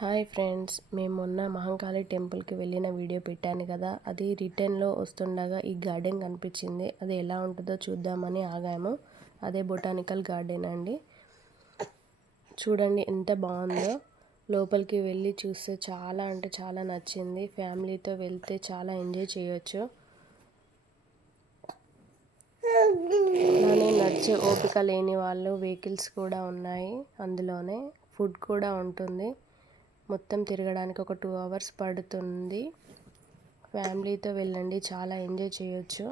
Hi friends, మేము మొన్న మహంకాళి టెంపుల్కి వెళ్ళిన వీడియో పెట్టాను కదా. అది రిటర్న్లో వస్తుండగా ఈ గార్డెన్ కనిపించింది. అది ఎలా ఉంటుందో చూద్దామని ఆగాము. అదే బొటానికల్ గార్డెన్ అండి. చూడండి ఎంత బాగుందో. లోపలికి వెళ్ళి చూస్తే చాలా అంటే చాలా నచ్చింది. ఫ్యామిలీతో వెళ్తే చాలా ఎంజాయ్ చేయొచ్చు. అలానే నడిచే ఓపిక లేని వాళ్ళు వెహికల్స్ కూడా ఉన్నాయి. అందులోనే ఫుడ్ కూడా ఉంటుంది. మొత్తం తిరగడానికి ఒక 2 అవర్స్ పడుతుంది. ఫ్యామిలీతో వెళ్ళండి, చాలా ఎంజాయ్ చేయొచ్చు.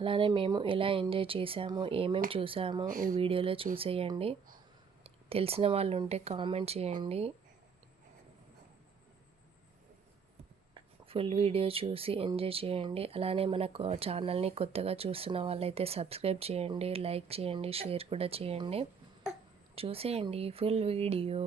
అలానే మేము ఎలా ఎంజాయ్ చేసామో, ఏమేమి చూసామో ఈ వీడియోలో చూసేయండి. తెలిసిన వాళ్ళు ఉంటే కామెంట్ చేయండి. ఫుల్ వీడియో చూసి ఎంజాయ్ చేయండి. అలానే మన ఛానల్ని కొత్తగా చూస్తున్న వాళ్ళైతే సబ్స్క్రైబ్ చేయండి, లైక్ చేయండి, షేర్ కూడా చేయండి. చూసేయండి ఫుల్ వీడియో.